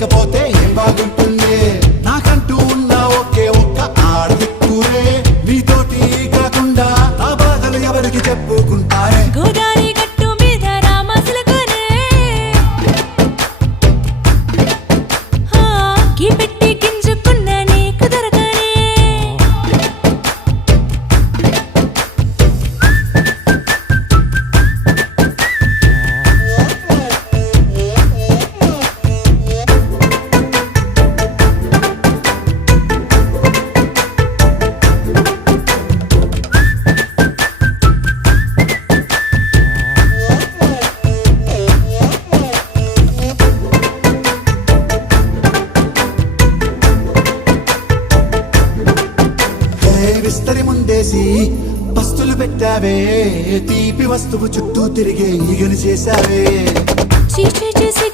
లేకపోతే ఏం బాగుంటుంది నాకంటూ ఉన్న ఒకే ఒక్క ఆడదిక్కురే నీతోటి కాకుండా ఆ బాధలు ఎవరికి చెప్పుకుంటారే గోదారి గట్టు మీద రామసులకునే కీ పెట్టి గింజుకున్న నీకు దొరకనే విస్తరి ముందేసి పస్తులు పెట్టావే తీపి వస్తువు చుట్టూ తిరిగే ఈగలు చేశావే చీచి చేసి